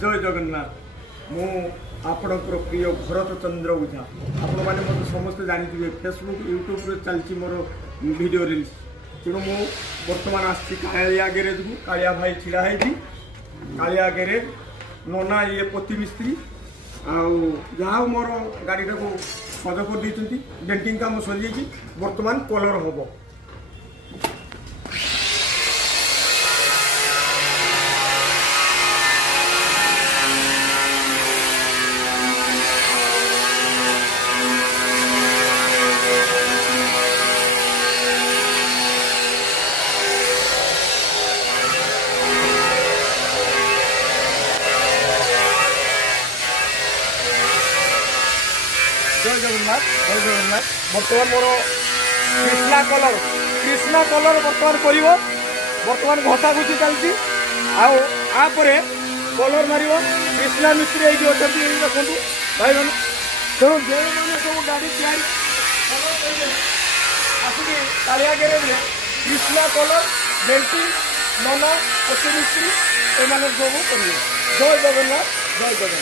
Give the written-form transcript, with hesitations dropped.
जय जगन्नाथ मु आपणकर प्रिय भरत चंद्र ओझा आपण मैंने मतलब समस्ते जानी फेसबुक यूट्यूब चलती मोर वीडियो रिल्स तेणु मु बर्तमान आलिया गैरेज को कालिया भाई छिड़ा है कालिया गैरेज नना ये पति मिस्त्री आहा मोर गाड़ी को सज कर डेंटिंग काम सरी बर्तमान कलर हम जय जगन्नाथ बर्तमान मोर कृष्णा कलर बर्तमान कर बर्तमान घसा घुसी चलती आपर कलर मार कृष्णा मिस्त्री ये अच्छा देखो भाई मैंने तेणु जो मैंने सब गाड़ी आसिक कालिया गैरेज कृष्णा कलर डेंटिंग नना पति मिस्त्री ये सब करेंगे जय जगन्नाथ।